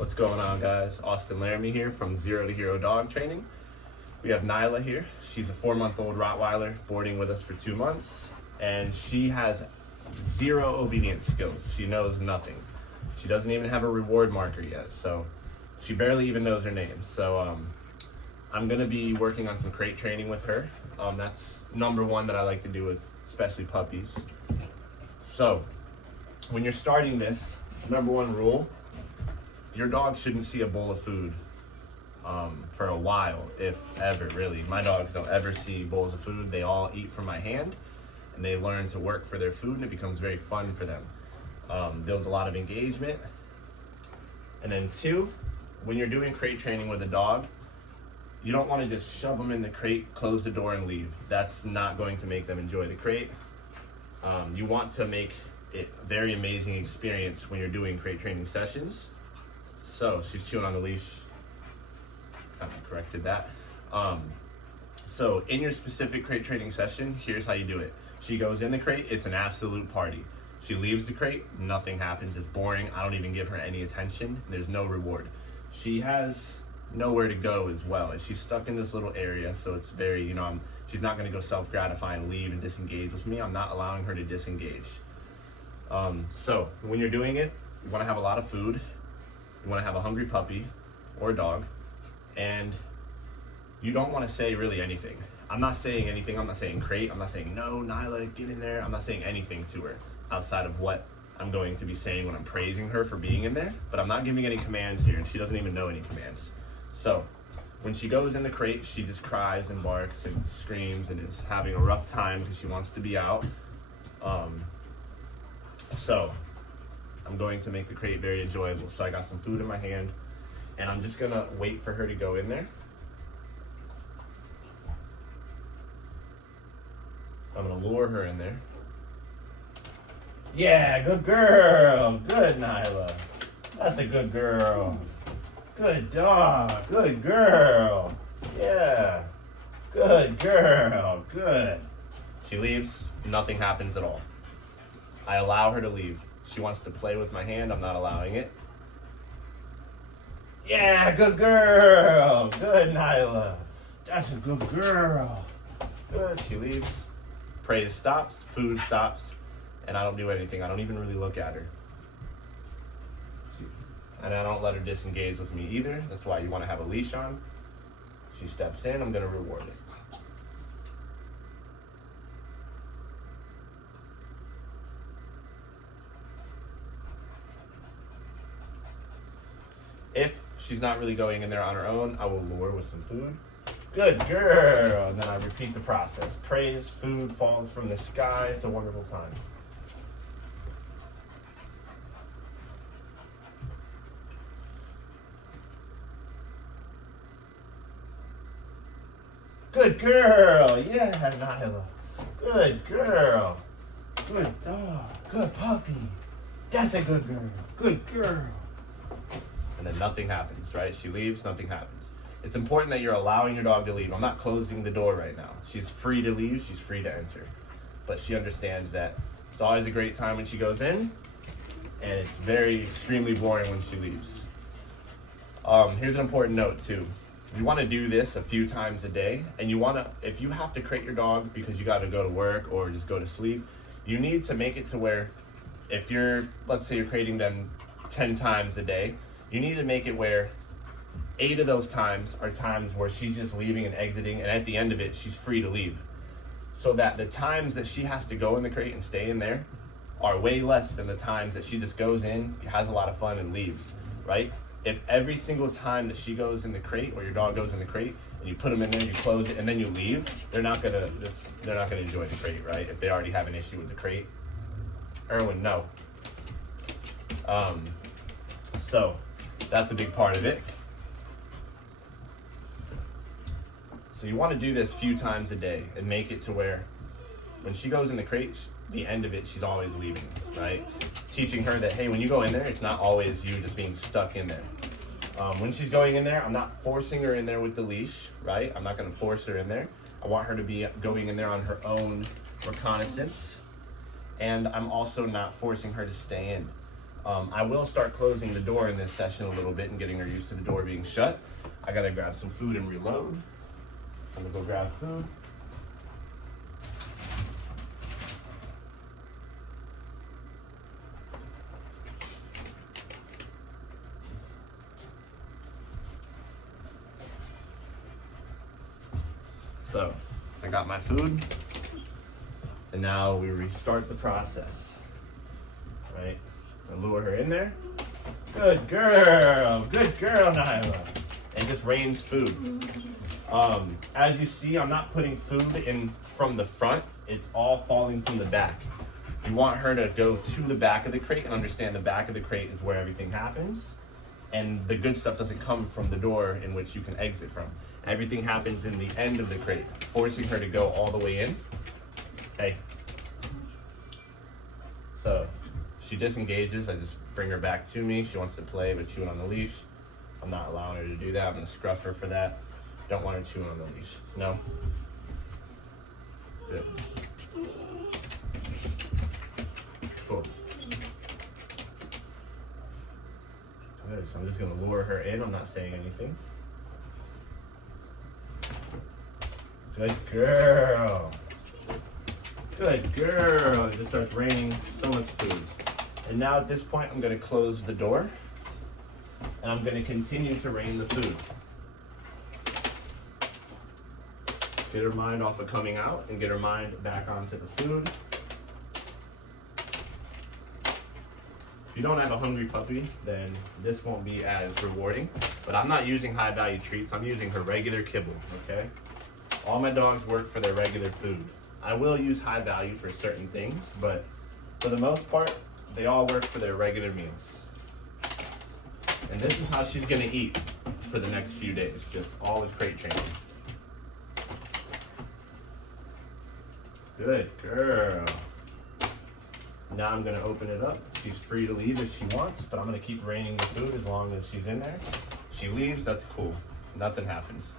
What's going on, guys? Austin Laramie here from Zero to Hero Dog Training. We have Nyla here. She's a 4-month-old Rottweiler boarding with us for 2 months, and she has zero obedience skills. She knows nothing. She doesn't even have a reward marker yet, so she barely even knows her name. So I'm gonna be working on some crate training with her. That's number one that I like to do with especially puppies. So when you're starting this, number one rule, your dog shouldn't see a bowl of food for a while, if ever, really. My dogs don't ever see bowls of food. They all eat from my hand, and they learn to work for their food, and it becomes very fun for them. Builds a lot of engagement. And then two, when you're doing crate training with a dog, you don't want to just shove them in the crate, close the door, and leave. That's not going to make them enjoy the crate. You want to make it a very amazing experience when you're doing crate training sessions. So she's chewing on the leash. Kind of corrected that. So in your specific crate training session, here's how you do it. She goes in the crate, it's an absolute party. She leaves the crate, nothing happens, it's boring. I don't even give her any attention. There's no reward. She has nowhere to go as well. She's stuck in this little area, so it's very, she's not gonna go self-gratify and leave and disengage with me. I'm not allowing her to disengage. So when you're doing it, you wanna have a lot of food. You want to have a hungry puppy or a dog, and you don't want to say really anything. I'm not saying anything. I'm not saying crate. I'm not saying no, Nyla, get in there. I'm not saying anything to her outside of what I'm going to be saying when I'm praising her for being in there, but I'm not giving any commands here, and she doesn't even know any commands. So when she goes in the crate, she just cries and barks and screams and is having a rough time because she wants to be out. So I'm going to make the crate very enjoyable. So I got some food in my hand, and I'm just gonna wait for her to go in there. I'm gonna lure her in there. Yeah, good girl. Good, Nyla. That's a good girl. Good dog. Good girl. Yeah. Good girl. Good. She leaves. Nothing happens at all. I allow her to leave. She wants to play with my hand. I'm not allowing it. Yeah, good girl. Good, Nyla. That's a good girl. Good. She leaves. Praise stops. Food stops. And I don't do anything. I don't even really look at her. And I don't let her disengage with me either. That's why you want to have a leash on. She steps in. I'm going to reward it. If she's not really going in there on her own, I will lure with some food. Good girl. And then I repeat the process. Praise, food falls from the sky. It's a wonderful time. Good girl. Yeah, Nyla. Good girl. Good dog. Good puppy. That's a good girl. Good girl. And then nothing happens, right? She leaves, nothing happens. It's important that you're allowing your dog to leave. I'm not closing the door right now. She's free to leave, she's free to enter. But she understands that it's always a great time when she goes in, and it's very extremely boring when she leaves. Here's an important note too. You want to do this a few times a day, and you want to, if you have to crate your dog because you got to go to work or just go to sleep, you need to make it to where if you're, let's say you're crating them 10 times a day, you need to make it where 8 of those times are times where she's just leaving and exiting, and at the end of it, she's free to leave. So that the times that she has to go in the crate and stay in there are way less than the times that she just goes in, has a lot of fun, and leaves, right? If every single time that she goes in the crate, or your dog goes in the crate, and you put them in there, you close it, and then you leave, they're not gonna enjoy the crate, right? If they already have an issue with the crate. Erwin, no. So that's a big part of it. So you want to do this a few times a day and make it to where when she goes in the crate, the end of it, she's always leaving, right? Teaching her that, hey, when you go in there, it's not always you just being stuck in there. When she's going in there, I'm not forcing her in there with the leash, right? I'm not going to force her in there. I want her to be going in there on her own reconnaissance. And I'm also not forcing her to stay in. I will start closing the door in this session a little bit and getting her used to the door being shut. I gotta grab some food and reload. I'm gonna go grab food. So, I got my food, and now we restart the process, right? I lure her in there. Good girl, Nyla. And just rains food. As you see, I'm not putting food in from the front, it's all falling from the back. You want her to go to the back of the crate and understand the back of the crate is where everything happens. And the good stuff doesn't come from the door in which you can exit from. Everything happens in the end of the crate, forcing her to go all the way in. Hey. So, she disengages, I just bring her back to me. She wants to play but chewing on the leash. I'm not allowing her to do that. I'm gonna scruff her for that. Don't want her chewing on the leash. No? Good. Cool. Good, so I'm just gonna lure her in. I'm not saying anything. Good girl. Good girl. It just starts raining so much food. And now at this point, I'm gonna close the door and I'm gonna continue to rain the food. Get her mind off of coming out and get her mind back onto the food. If you don't have a hungry puppy, then this won't be as rewarding. But I'm not using high value treats, I'm using her regular kibble, okay? All my dogs work for their regular food. I will use high value for certain things, but for the most part, they all work for their regular meals. And this is how she's gonna eat for the next few days, just all with crate training. Good girl. Now I'm gonna open it up. She's free to leave if she wants, but I'm gonna keep raining the food as long as she's in there. She leaves, that's cool. Nothing happens.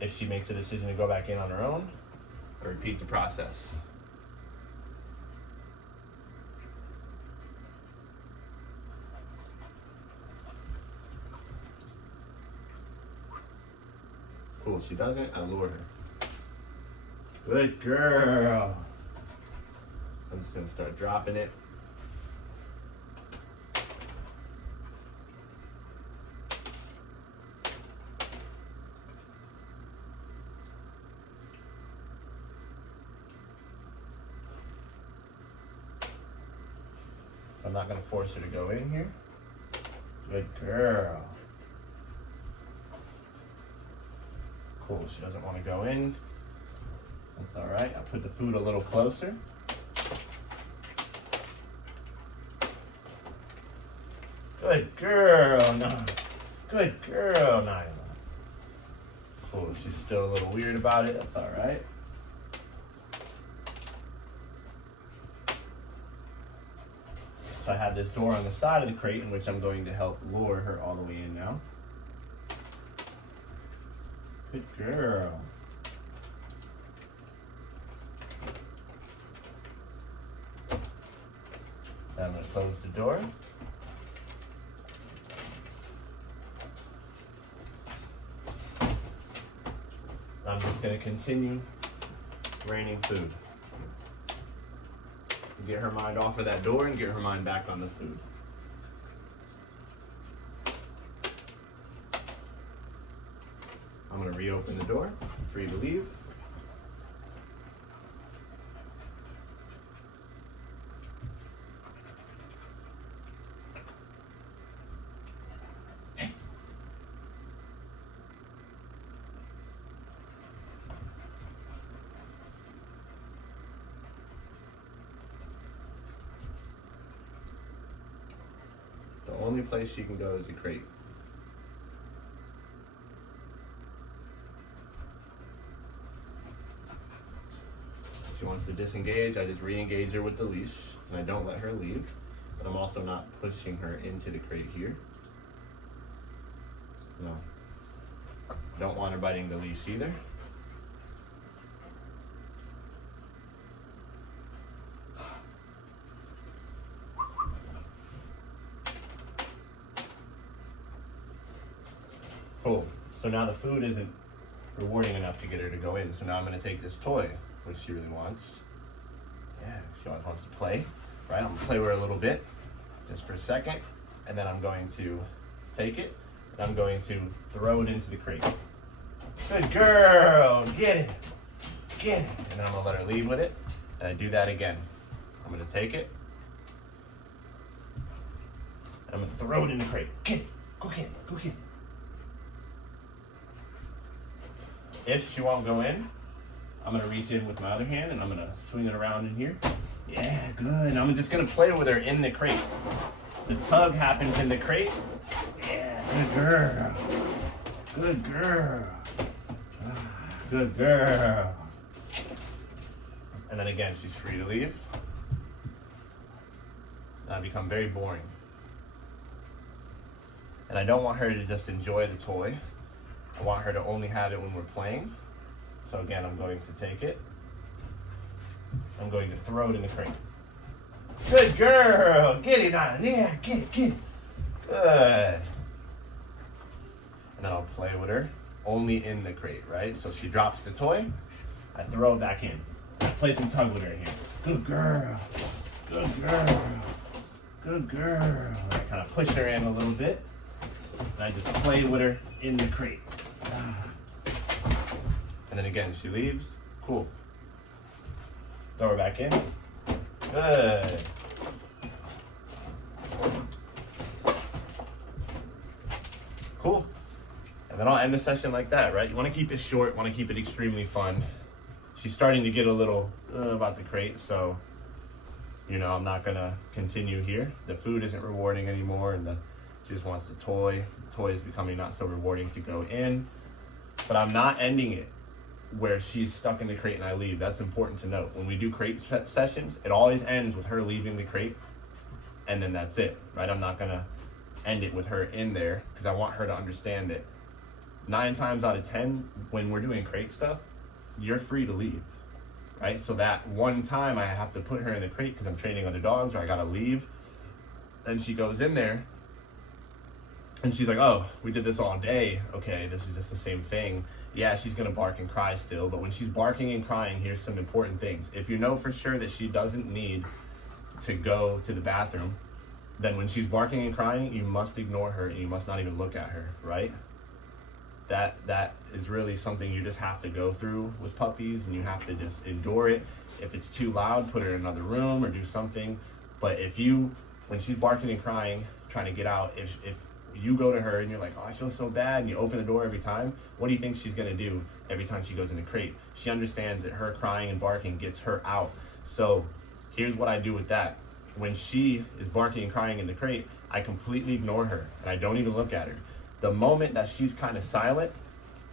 If she makes a decision to go back in on her own, I repeat the process. Cool, she doesn't, I lure her. Good girl. I'm just gonna start dropping it. I'm not gonna force her to go in here. Good girl. Cool, she doesn't want to go in. That's all right. I'll put the food a little closer. Good girl, Nyla. Good girl, Nyla. Cool, she's still a little weird about it. That's all right. So I have this door on the side of the crate in which I'm going to help lure her all the way in now. Good girl. So I'm going to close the door. I'm just going to continue raining food. Get her mind off of that door and get her mind back on the food. I'm going to reopen the door, free to leave. The only place she can go is the crate. She wants to disengage, I just re-engage her with the leash, and I don't let her leave, but I'm also not pushing her into the crate here. No. Don't want her biting the leash either. Cool. So now the food isn't rewarding enough to get her to go in. So now I'm gonna take this toy, which she really wants. Yeah, she always wants to play, right? I'm gonna play with her a little bit, just for a second, and then I'm going to take it, and I'm going to throw it into the crate. Good girl, get it, get it. And then I'm gonna let her leave with it, and I do that again. I'm gonna take it, and I'm gonna throw it in the crate. Get it, go get it, go get it. If she won't go in, I'm gonna reach in with my other hand and I'm gonna swing it around in here. Yeah, good. And I'm just gonna play with her in the crate. The tug happens in the crate. Yeah, good girl. Good girl. Good girl. And then again, she's free to leave. I become very boring. And I don't want her to just enjoy the toy. I want her to only have it when we're playing. So again, I'm going to take it. I'm going to throw it in the crate. Good girl! Get it, Nyla. Yeah, get it, get it. Good. And then I'll play with her only in the crate, right? So she drops the toy, I throw it back in. I play some tug with her here. Good girl. Good girl. Good girl. I kind of push her in a little bit. And I just play with her in the crate. And then again, she leaves. Cool. Throw her back in. Good. Cool. And then I'll end the session like that, right? You want to keep it short, want to keep it extremely fun. She's starting to get a little about the crate, so, you know, I'm not going to continue here. The food isn't rewarding anymore, and she just wants the toy. The toy is becoming not so rewarding to go in. But I'm not ending it where she's stuck in the crate and I leave. That's important to note. When we do crate sessions, it always ends with her leaving the crate, and then that's it, right? I'm not gonna end it with her in there because I want her to understand that 9 times out of 10, when we're doing crate stuff, you're free to leave, right? So that one time I have to put her in the crate because I'm training other dogs or I gotta leave, then she goes in there and she's like, oh, we did this all day. Okay, this is just the same thing. Yeah, she's gonna bark and cry still, but when she's barking and crying, here's some important things. If you know for sure that she doesn't need to go to the bathroom, then when she's barking and crying, you must ignore her and you must not even look at her, right? That is really something you just have to go through with puppies, and you have to just endure it. If it's too loud, put her in another room or do something. But when she's barking and crying, trying to get out, if you go to her and you're like, oh, I feel so bad, and you open the door every time, what do you think she's gonna do every time she goes in the crate? She understands that her crying and barking gets her out. So here's what I do with that. When she is barking and crying in the crate, I completely ignore her and I don't even look at her. The moment that she's kind of silent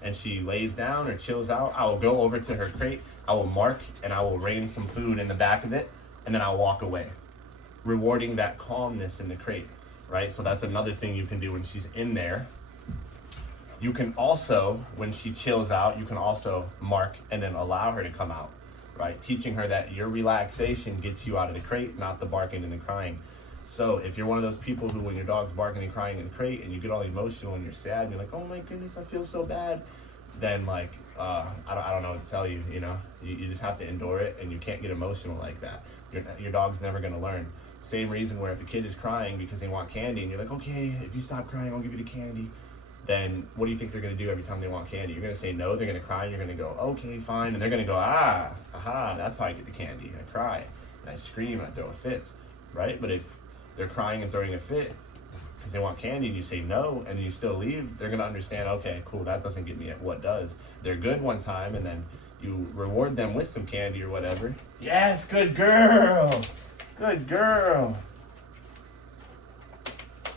and she lays down or chills out, I will go over to her crate, I will mark, and I will rain some food in the back of it, and then I'll walk away, rewarding that calmness in the crate, right? So that's another thing you can do when she's in there. You can also, when she chills out, you can also mark and then allow her to come out, right? Teaching her that your relaxation gets you out of the crate, not the barking and the crying. So if you're one of those people who, when your dog's barking and crying in the crate and you get all emotional and you're sad and you're like, oh my goodness, I feel so bad, then like, I don't know what to tell you, you know? You just have to endure it, and you can't get emotional like that. Your dog's never gonna learn. Same reason where if a kid is crying because they want candy and you're like, okay, if you stop crying, I'll give you the candy. Then what do you think they're gonna do every time they want candy? You're gonna say no, they're gonna cry, and you're gonna go, okay, fine. And they're gonna go, aha, that's how I get the candy. I cry, and I scream, and I throw a fit, right? But if they're crying and throwing a fit because they want candy and you say no and then you still leave, they're gonna understand, okay, cool, that doesn't get me at what does. They're good one time and then you reward them with some candy or whatever. Yes, good girl. Good girl.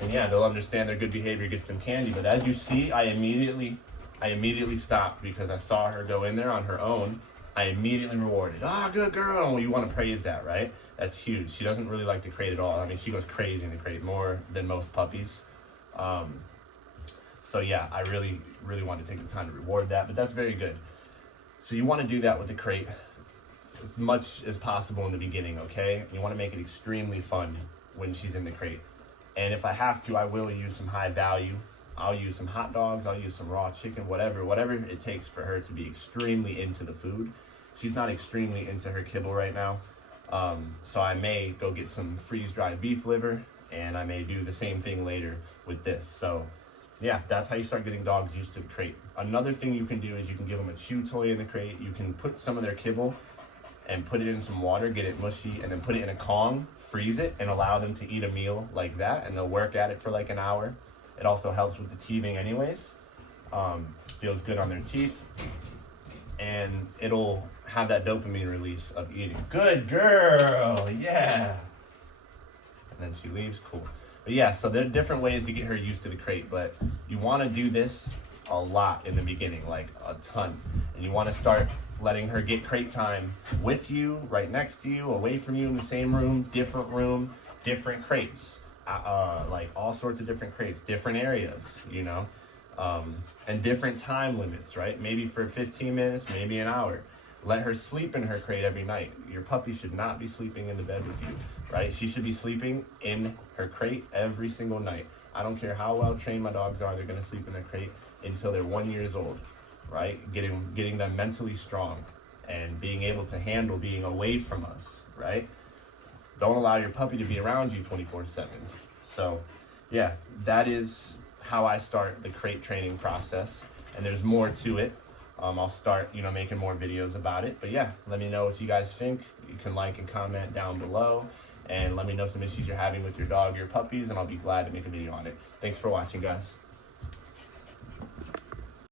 And yeah, they'll understand their good behavior gets them candy. But as you see, I immediately stopped because I saw her go in there on her own. I immediately rewarded. Good girl. You want to praise that, right? That's huge. She doesn't really like the crate at all. I mean, she goes crazy in the crate, more than most puppies. So yeah, I really, really want to take the time to reward that, but that's very good. So you want to do that with the crate as much as possible in the beginning, okay? And you want to make it extremely fun when she's in the crate. And if I have to, I will use some high value I'll use some hot dogs, I'll use some raw chicken, whatever it takes for her to be extremely into the food. She's not extremely into her kibble right now. So I may go get some freeze-dried beef liver, and I may do the same thing later with this. So yeah, that's how you start getting dogs used to the crate. Another thing you can do is you can give them a chew toy in the crate. You can put some of their kibble and put it in some water, get it mushy, and then put it in a Kong, freeze it, and allow them to eat a meal like that, and they'll work at it for like an hour. It also helps with the teething anyways. Feels good on their teeth, and it'll have that dopamine release of eating. Good girl, yeah. And then she leaves, cool. But yeah, so there are different ways to get her used to the crate, but you want to do this a lot in the beginning, like a ton. And you want to start letting her get crate time with you, right next to you, away from you, in the same room, different crates, like all sorts of different crates, different areas, you know, and different time limits, right? Maybe for 15 minutes, maybe an hour. Let her sleep in her crate every night. Your puppy should not be sleeping in the bed with you, right? She should be sleeping in her crate every single night. I don't care how well trained my dogs are, they're gonna sleep in their crate until they're 1 year old, right? Getting them mentally strong and being able to handle being away from us, right? Don't allow your puppy to be around you 24/7. So yeah, that is how I start the crate training process, and there's more to it. I'll start, making more videos about it. But yeah, let me know what you guys think. You can like and comment down below, and let me know some issues you're having with your dog or your puppies, and I'll be glad to make a video on it. Thanks for watching, guys.